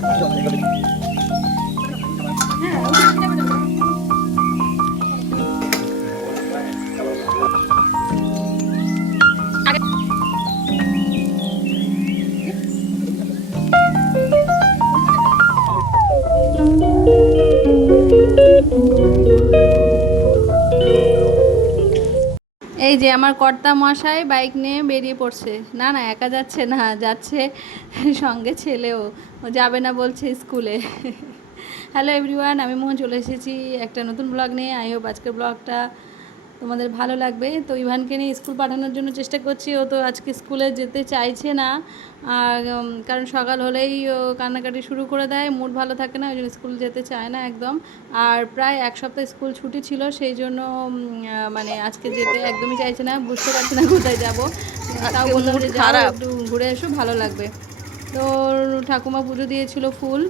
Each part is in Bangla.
হ্যাঁ এই যে আমার কর্তা মশাই বাইক নিয়ে বেরিয়ে পড়ছে। না না, একা যাচ্ছে না, যাচ্ছে সঙ্গে ছেলেও। যাবে না বলছে স্কুলে। হ্যালো এভরিওয়ান, আমি মোহন চলে এসেছি একটা নতুন ব্লগ নিয়ে। আই হোপ আজকের ব্লগটা তোমাদের ভালো লাগবে। তো ইভানকে নিয়ে স্কুল পাঠানোর জন্য চেষ্টা করছি। ও তো আজকে স্কুলে যেতে চাইছে না। আর কারণ সকাল হলেই ও কান্নাকাটি শুরু করে দেয়। মুড ভালো থাকে না ওই জন্য স্কুল যেতে চায় না একদম। আর প্রায় এক সপ্তাহ স্কুল ছুটি ছিল সেই জন্য মানে আজকে যেতে একদমই চাইছে না। বুঝতে পারছে না কোথায় যাব। তাও বললাম যে যাও একটু ঘুরে এসো ভালো লাগবে। তো ঠাকুমা পুজো দিয়েছিল ফুল।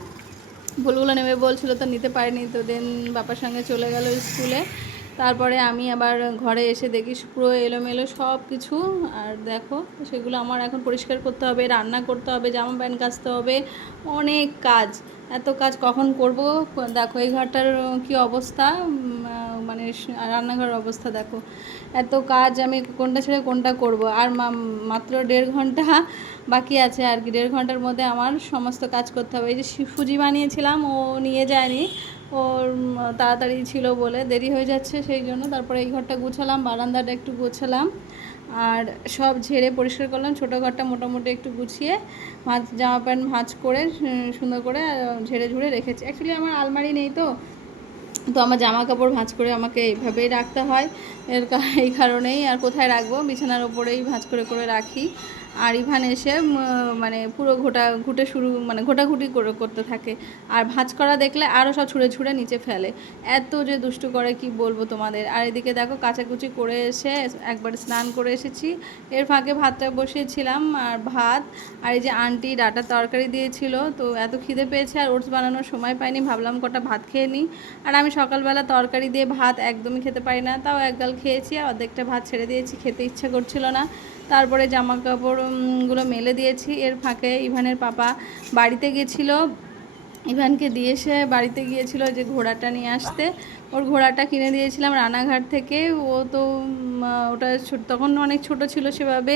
ফুলগুলো নেবে বলছিল তো নিতে পারিনি। তো দেন বাবার সঙ্গে চলে গেল স্কুলে। তারপরে আমি আবার ঘরে এসে দেখি পুরো এলোমেলো সব কিছু। আর দেখো, সেগুলো আমার এখন পরিষ্কার করতে হবে, রান্না করতে হবে, জামা প্যান্ট কাচতে হবে, অনেক কাজ। এত কাজ কখন করব? দেখো, এই ঘরটার কি অবস্থা? মানে রান্নাঘরের অবস্থা দেখো। এত কাজ আমি কোনটা ছেড়ে কোনটা করব? আর মাত্র দেড় ঘণ্টা বাকি আছে আর কি। দেড় ঘণ্টার মধ্যে আমার সমস্ত কাজ করতে হবে। এই যে সুজি বানিয়েছিলাম, ও নিয়ে যায়নি। ওর তাড়াতাড়ি ছিল বলে দেরি হয়ে যাচ্ছে সেই জন্য তারপরে এই ঘরটা গুছালাম, বারান্দাটা একটু গুছালাম। আর সব ঝেড়ে পরিষ্কার করলাম, ছোটো ঘরটা মোটামুটি একটু গুছিয়ে ভাঁজ, জামা প্যান্ট ভাঁজ করে সুন্দর করে ঝেড়ে ঝুড়ে রেখেছি। অ্যাকচুয়ালি আমার আলমারি নেই তো তো আমার জামা কাপড় ভাঁজ করে আমাকে এইভাবেই রাখতে হয়। এর এই কারণেই আর কোথায় রাখব? বিছানার ওপরেই ভাঁজ করে করে রাখি। আর ইভান এসে মানে পুরো ঘোটা ঘুটে শুরু মানে ঘোটাঘুটি করে করতে থাকে। আর ভাঁজ করা দেখলে আরও সব ছুঁড়ে ছুঁড়ে নিচে ফেলে। এত যে দুষ্টু করে, কি বলব তোমাদের? আর এদিকে দেখো কাচাকুচি করে এসে একবার স্নান করে এসেছি। এর ফাঁকে ভাতটা বসিয়েছিলাম আর ভাত। আর এই যে আন্টি ডাটা তরকারি দিয়েছিল, তো এত খিদে পেয়েছে আর ওটস বানানোর সময় পাইনি। ভাবলাম কটা ভাত খেয়ে নিই। আর আমি সকালবেলা তরকারি দিয়ে ভাত একদমই খেতে পারি না। তাও একগাল খেয়েছি আর অর্ধেকটা ভাত ছেড়ে দিয়েছি। খেতে ইচ্ছা করছিল না। তারপরে জামা কাপড় উম, গুলো মেলে দিয়েছি। এর ফাঁকে ইভানের পাপা বাড়িতে গেছিল। ইভানকে দিয়ে এসে বাড়িতে গিয়েছিল যে ঘোড়াটা নিয়ে আসতে। ওর ঘোড়াটা কিনে দিয়েছিলাম রানাঘাট থেকে। ও তো ওটা তখন অনেক ছোট ছিল সেভাবে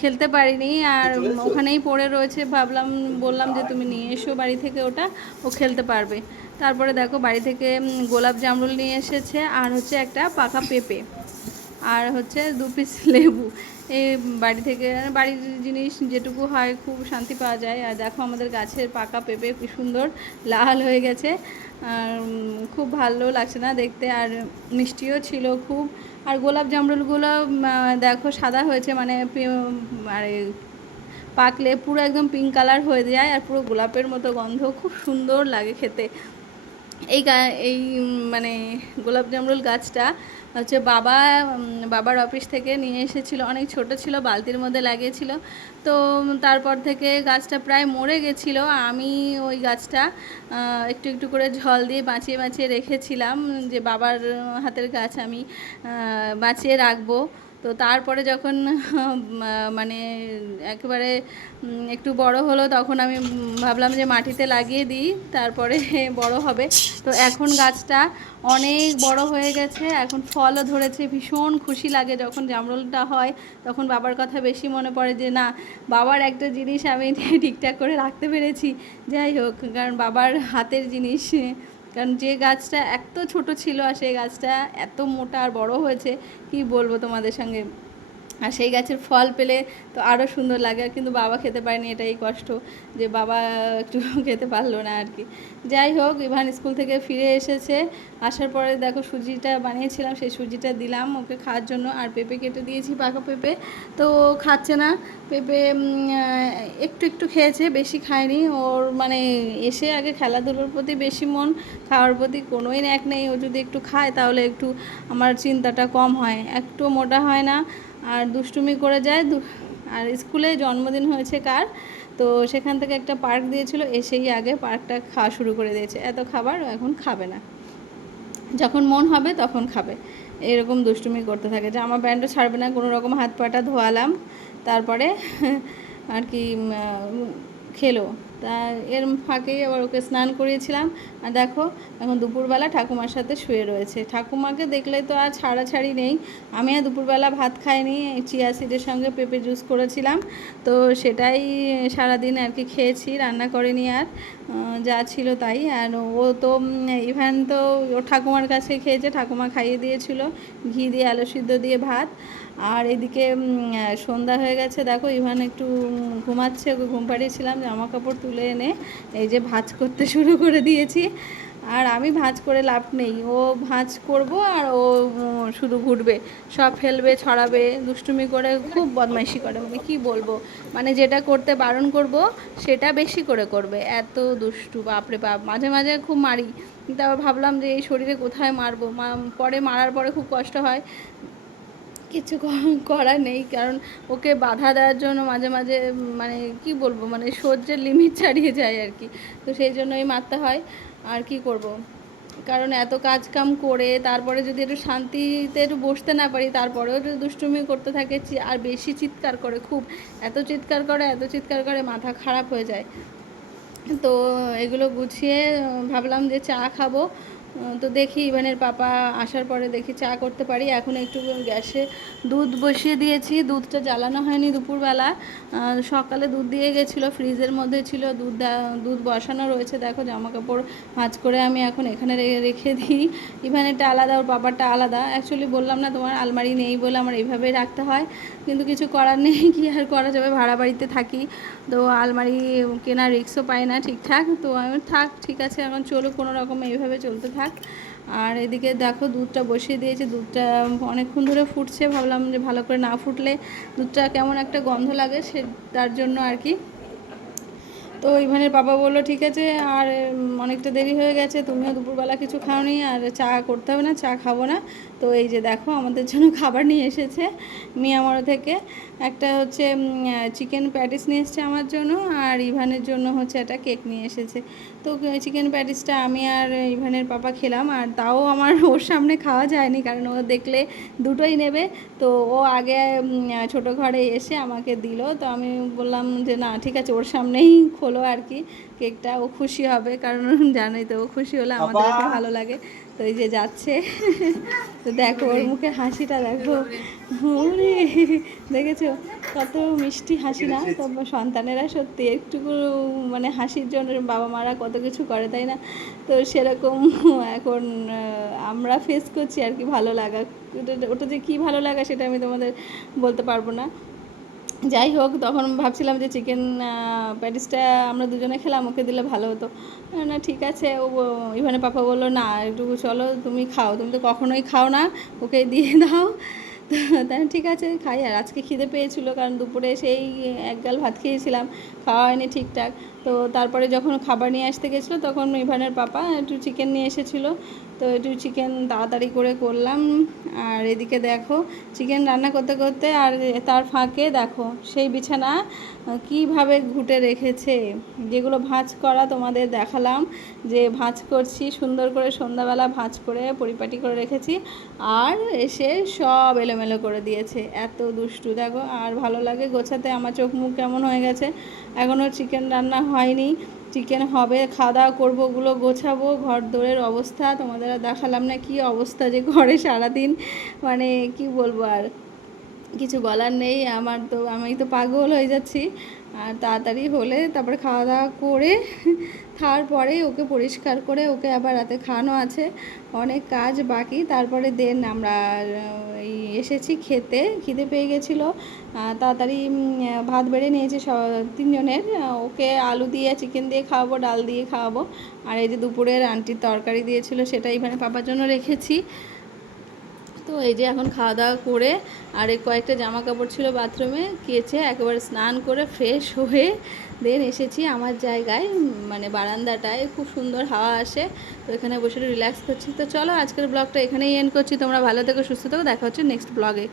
খেলতে পারিনি। আর ওখানেই পড়ে রয়েছে। ভাবলাম বললাম যে তুমি নিয়ে এসো বাড়ি থেকে ওটা ও খেলতে পারবে। তারপরে দেখো বাড়ি থেকে গোলাপ জামরুল নিয়ে এসেছে। আর হচ্ছে একটা পাকা পেঁপে। আর হচ্ছে দু পিস লেবু। এই বাড়ি থেকে বাড়ির জিনিস যেটুকু হয় খুব শান্তি পাওয়া যায়। আর দেখো আমাদের গাছের পাকা পেঁপে কি সুন্দর লাল হয়ে গেছে। আর খুব ভালো লাগছে না দেখতে। আর মিষ্টিও ছিল খুব। আর গোলাপ জামরুলগুলো দেখো সাদা হয়েছে মানে মানে পাকলে পুরো একদম পিঙ্ক কালার হয়ে যায়। আর পুরো গোলাপের মতো গন্ধ, খুব সুন্দর লাগে খেতে। এই এই মানে গোলাপ জামরুল গাছটা হচ্ছে বাবা বাবার অফিস থেকে নিয়ে এসেছিল, অনেক ছোট ছিল, বালতির মধ্যে লাগিয়েছিল। তো তারপর থেকে গাছটা প্রায় মরে গেছিল। আমি ওই গাছটা একটু একটু করে ঝল দিয়ে বাঁচিয়ে বাঁচিয়ে রেখেছিলাম যে বাবার হাতের গাছ আমি বাঁচিয়ে রাখব। তো তারপরে যখন মানে একেবারে একটু বড় হলো তখন আমি ভাবলাম যে মাটিতে লাগিয়ে দিই, তারপরে বড় হবে। তো এখন গাছটা অনেক বড় হয়ে গেছে, এখন ফলও ধরেছে, ভীষণ খুশি লাগে যখন জামরুলটা হয়, তখন বাবার কথা বেশি মনে পড়ে যে না, বাবার একটা জিনিস আমি ঠিকঠাক করে রাখতে পেরেছি। যাই হোক, কারণ বাবার হাতের জিনিস কারণ যে গাছটা এত ছোট ছিল আর সেই গাছটা এত মোটা আর বড় হয়েছে, কি বলব তোমাদের সঙ্গে? আর সেই গাছের ফল পেলে তো আরও সুন্দর লাগে কিন্তু বাবা খেতে পারেনি এটাই কষ্ট যে বাবা একটু খেতে পারল না আর কি। যাই হোক, ইভান স্কুল থেকে ফিরে এসেছে, আসার পরে দেখো সুজিটা বানিয়েছিলাম, সেই সুজিটা দিলাম ওকে খাওয়ার জন্য, আর পেঁপে কেটে দিয়েছি, পাকা পেঁপে। তো ও খাচ্ছে না, পেঁপে একটু একটু খেয়েছে, বেশি খায়নি। ওর মানে এসে আগে খেলাধুলোর প্রতি বেশি মন, খাওয়ার প্রতি কোনোই এক নেই। ও যদি একটু খায় তাহলে একটু আমার চিন্তাটা কম হয়। একটু মোটা হয় না আর দুষ্টুমি করে যায় আর স্কুলে জন্মদিন হয়েছে কার? তো সেখান থেকে একটা পার্ক দিয়েছিল, এসেই আগে পার্কটা খাওয়া শুরু করে দিয়েছে। এত খাবার এখন খাবে না। যখন মন হবে তখন খাবে। এরকম দুষ্টুমি করতে থাকে। যে আমার প্যান্টও ছাড়বে না কোনো রকম হাত পাটা ধোয়ালাম। তারপরে আর কি খেলো। তা এর ফাঁকেই আবার ওকে স্নান করিয়েছিলাম। আর দেখো, এখন দুপুরবেলা ঠাকুমার সাথে শুয়ে রয়েছে। ঠাকুমাকে দেখলে তো আর ছাড়াছাড়ি নেই। আমি আর দুপুরবেলা ভাত খাইনি, চিয়া সিডের সঙ্গে পেঁপে জুস করেছিলাম। তো সেটাই সারাদিন আর কি খেয়েছি, রান্না করিনি আর যা ছিল তাই। আর ও তো ইভেন তো ও ঠাকুমার কাছে খেয়েছে, ঠাকুমা খাইয়ে দিয়েছিল। ঘি দিয়ে, আলু সিদ্ধ দিয়ে ভাত। আর এদিকে সন্ধ্যা হয়ে গেছে। দেখো, ইভান একটু ঘুমাচ্ছে। ওকে ঘুম পাড়িয়েছিলাম জামা কাপড় তুলে এনে এই যে ভাজ করতে শুরু করে দিয়েছি। আর আমি ভাজ করে লাভ নেই। ও ভাজ করব আর ও শুধু ঘুরবে। সব ফেলবে, ছড়াবে, দুষ্টুমি করে, খুব বদমাইশি করে। আমি কি বলব? মানে যেটা করতে বারণ করব, সেটা বেশি করে করবে। এত দুষ্টু, বাপরে বাপ। মাঝে মাঝে খুব মারি। আবার ভাবলাম যে এই শরীরে কোথায় মারবো? পরে মারার পরে খুব কষ্ট হয়। কিছু ক- করার নেই, কারণ ওকে বাধা দেওয়ার জন্য মাঝে মাঝে মানে কি বলব মানে সহ্যের লিমিট ছাড়িয়ে যায় আর কি। তো সেই জন্যই মারতে হয়, আর কি করব? কারণ এত কাজ কাম করে, তারপরে যদি একটু শান্তিতে একটু বসতে না পারি, তারপরেও যদি দুষ্টুমি করতে থাকে আর বেশি চিৎকার করে, খুব এত চিৎকার করে, এত চিৎকার করে মাথা খারাপ হয়ে যায়। তো এগুলো গুছিয়ে, ভাবলাম যে চা খাব তো দেখি ইভানের পাপা আসার পরে দেখি চা করতে পারি। এখন একটু গ্যাসে দুধ বসিয়ে দিয়েছি। দুধটা জ্বালানো হয়নি দুপুরবেলা। সকালে দুধ দিয়ে গেছিল, ফ্রিজের মধ্যে ছিল দুধ দুধ বসানো রয়েছে। দেখো জামা কাপড় ভাঁজ করে আমি এখন এখানে রেখে দিই। ইভানেরটা আলাদা, ওর পাপারটা আলাদা। অ্যাকচুয়ালি বললাম না, তোমার আলমারি নেই বলে আমার এইভাবেই রাখতে হয়। কিন্তু কিছু করার নেই, কি আর করা যাবে? ভাড়া বাড়িতে থাকি। তো আলমারি কেনার রিক্সও পাই না ঠিকঠাক। তো আমি থাক, ঠিক আছে, এখন চলো কোনো রকম এইভাবে চলতে থাক। আর এদিকে দেখো দুধটা বসিয়ে দিয়েছি, দুধটা অনেকক্ষণ ধরে ফুটছে। ভাবলাম যে ভালো করে না ফুটলে দুধটা কেমন একটা গন্ধ লাগে সে, তার জন্য আর কি। তো ইভানের বাবা বলল, ঠিক আছে, আর অনেকটা দেরি হয়ে গেছে, তুমিও দুপুরবেলা কিছু খাওনি, আর চা করতে হবে না, চা খাব না। তো এই যে দেখো, আমাদের জন্য খাবার নিয়ে এসেছে মিয়ামর থেকে। একটা হচ্ছে চিকেন প্যাটিস নিয়ে এসেছে আমার জন্য, আর ইভানের জন্য হচ্ছে একটা কেক নিয়ে এসেছে। তো চিকেন প্যাটিসটা আমি আর ইভানের পাপা খেলাম আর তাও আমার ওর সামনে খাওয়া যায়নি কারণ ও দেখলে দুটোই নেবে। তো ও আগে ছোট ঘরে এসে আমাকে দিল তো আমি বললাম যে না ঠিক আছে ওর সামনেই খোলো আর কি কেকটা ও খুশি হবে। কারণ জানোই তো ও খুশি হলে আমাদের। ভালো লাগে। তো এই যে যাচ্ছে। তো দেখো ওর মুখে হাসিটা দেখো। দেখেছ? কত মিষ্টি হাসি না? তো সন্তানেরা সত্যি একটুকু মানে হাসির জন্য বাবা মারা কত কিছু করে তাই না? তো সেরকম এখন আমরা ফেস করছি আর কি ভালো লাগা। ওটা যে কী ভালো লাগা সেটা আমি তোমাদের বলতে পারব না। যাই হোক, তখন ভাবছিলাম যে চিকেন প্যাটিসটা আমরা দুজনে খেলাম, ওকে দিলে ভালো হতো। না, ঠিক আছে, ও ইভানে পাপা বলল, না একটু চলো, তুমি খাও, তুমি তো কখনোই খাও না, ওকে দিয়ে দাও। তাই ঠিক আছে, খাই। আর আজকে খিদে পেয়েছিল, কারণ দুপুরে সেই এক গাল ভাত খেয়েছিলাম, খাওয়া হয়নি ঠিকঠাক। তো তারপরে যখন খাবার নিয়ে আসতে গেছিল, তখন ইভানের পাপা একটু চিকেন নিয়ে এসেছিল। তো একটু চিকেন তাড়াতাড়ি করে করলাম। আর এদিকে দেখো চিকেন রান্না করতে করতে আর তার ফাঁকে দেখো, সেই বিছানা কীভাবে ঘুটে রেখেছে। যেগুলো ভাঁজ করা তোমাদের দেখালাম, যে ভাঁজ করছি, সুন্দর করে সন্ধ্যাবেলা ভাঁজ করে পরিপাটি করে রেখেছি। আর এসে সব এলোমেলো করে দিয়েছে। এত দুষ্টু, দেখো, আর ভালো লাগে গোছাতে। আমার চোখ মুখ কেমন হয়ে গেছে। এখনও চিকেন রান্না হয়নি। চিকেন হবে খাওয়া দাওয়া করব, ওগুলো গোছাবো ঘর দোরের অবস্থা। তোমাদের দেখালাম না কি অবস্থা যে ঘরে সারাদিন। মানে কি বলব আর? কিছু বলার নেই। আমার তো, আমি তো পাগল হয়ে যাচ্ছি। আর তাড়াতাড়ি হলে তারপরে খাওয়া দাওয়া করে তারপরে ওকে পরিষ্কার করে ওকে আবার রাতে খাওয়ানো আছে। অনেক কাজ বাকি, তারপরে দেন আমরা এসেছি খেতে, খিদে পেয়ে গেছিল। তাড়াতাড়ি ভাত বেড়ে নিয়েছি স, তিনজনের। ওকে আলু দিয়ে চিকেন দিয়ে খাওয়াবো, ডাল দিয়ে খাওয়াবো। আর এই যে দুপুরের আন্টির তরকারি দিয়েছিল সেটাই মানে পাপার জন্য রেখেছি। তো এই যে এখন খাওয়া দাওয়া করে আর এই কয়েকটা জামা কাপড় ছিল বাথরুমে, কেচে একেবারে স্নান করে ফ্রেশ হয়ে দেন এসেছি আমার জায়গায় মানে বারান্দাটায়। খুব সুন্দর হাওয়া আসে, তো এখানে বসে রিল্যাক্স করছি। তো চলো আজকের ব্লগটা এখানেই এন্ড করছি। তোমরা ভালো থেকো, সুস্থ থেকো। দেখা হচ্ছে নেক্সট ব্লগে